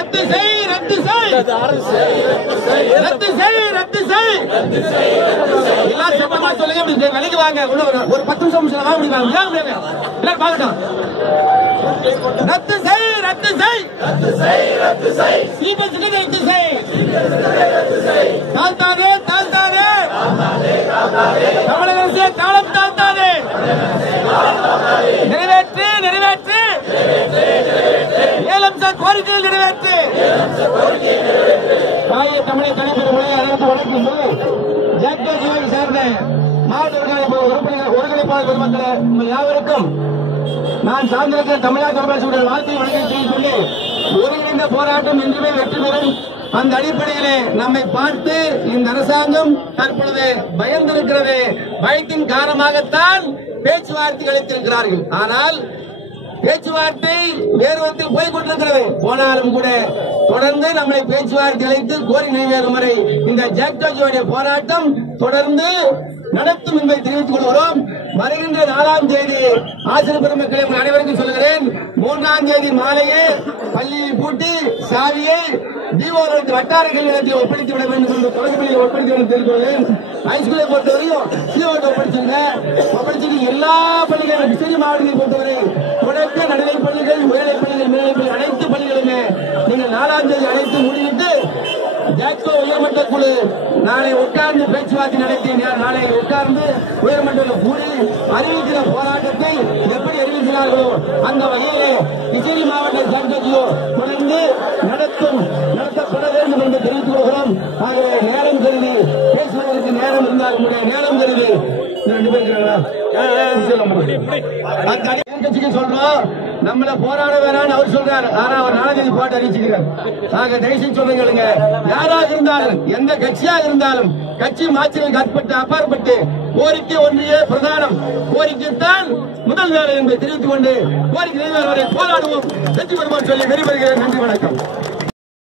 ரத்து செய் ரத்து செய். ரத்து செய் ரத்து செய் எல்லாம் சத்தமா சொல்லுங்க விலைக்கு வாங்க உள்ள ஒரு பத்து நிமிஷம் வாங்க. முடியுமா ஏன் முடியாது எல்லாரும் பார்க்கட்டும். ரத்து செய் ரத்து செய். சீபன் சிலை ரத்து செய். தாழ்த்தாதே தாழ்த்தாதே. தமிழக அரசே தாளம் தாழ்த்தாதே. பழைய தமிழை தனிப்பெறும் முறையை அனைத்து வழங்கும்போது ஜாக்டோ ஜீவை சார்ந்த மாவட்ட ஒருங்கிணைப்பு உறுப்பினர் ஒருங்கிணைப்பாளர் பெருமக்களே உங்கள் யாவருக்கும் நான் சார்ந்திருக்கிற தமிழ்நாடு தொடர்பாக வாழ்த்தை வணக்கத்தை சொல்லி ஒருங்கிணைந்த போராட்டம் என்றுமே வெற்றி பெறும் அந்த அடிப்படையிலே நம்மை பார்த்து இந்த அரசாங்கம் தற்பொழுது பயந்திருக்கிறது. பயத்தின் காரணமாகத்தான் பேச்சுவார்த்தை அளித்திருக்கிறார்கள். ஆனால் பேச்சுவார்த்தை வேறு விதத்தில் போனாலும் கூட தொடர்ந்து நம்மளை பேச்சுவார்த்தை அழைத்து கோரி நிறைவேறும் வரை இந்த ஜாக்டோஜியோடைய போராட்டம் தொடர்ந்து நடத்தும் என்பதை தெரிவித்துக் கொள்கிறோம். வருகின்ற நாலாம் தேதி ஆசிரியர் பெருமக்களை உங்கள் அனைவருக்கும் சொல்கிறேன் மூன்றாம் தேதி மாலையே பள்ளியை பூட்டி சாவியை தீபாவளி வட்டாரங்கள் நிலத்தை ஒப்படைத்து விட வேண்டும் என்று தொடர்பு ஒப்படைத்து விட தெரிவிக்கிறேன் ஹைஸ்கூலை பொறுத்தவரையும் சிஓட்ட ஒப்படைச்சிருங்க ஒப்படைச்சிட்டு எல்லா பள்ளிகளும் கிருஷ்ணகிரி மாவட்டத்தை பொறுத்தவரை அழைத்து முடிவிட்டு ஜாக்சோ உயர்மட்ட குழு நாளை உட்கார்ந்து பேச்சுவார்த்தை நடத்தி நாளை உட்கார்ந்து உயர்மட்டத்தில் கூடி அறிவிக்கிற போராட்டத்தை எப்படி அறிவிக்கிறார்களோ அந்த வகையிலே கிருஷ்ணகிரி மாவட்ட ஜாக்டோஜியோ தொடர்ந்து நடத்தும் நடத்தப்பட வேண்டும் என்று தெரிவித்துக் கொள்கிறோம். ஆகவே நேரம் கருதி பேசுவதற்கு நேரம் இருந்தால் நேரம் கருதி. ரெண்டு பேர் சொல்றோம். நம்மள போராட வேணாம்னு அவர் சொல்றாரு. ஆனா அவர் நாலாந்தேதி போட்டு அறிவிச்சுக்கிறார். ஆக தயவுசெய்து சொல்லுங்க யாராக இருந்தாலும் எந்த கட்சியாக இருந்தாலும் கட்சி மாற்றங்களுக்கு அற்பட்டு அப்பாற்பட்டு கோரிக்கை ஒன்றிய பிரதானம். கோரிக்கை தான் முதல் வேலை என்பதை தெரிவித்துக் கொண்டு கோரிக்கை வரை போராடுவோம். வெற்றி பெறுவோம் சொல்லி வெளிவருகிறேன் நன்றி வணக்கம்.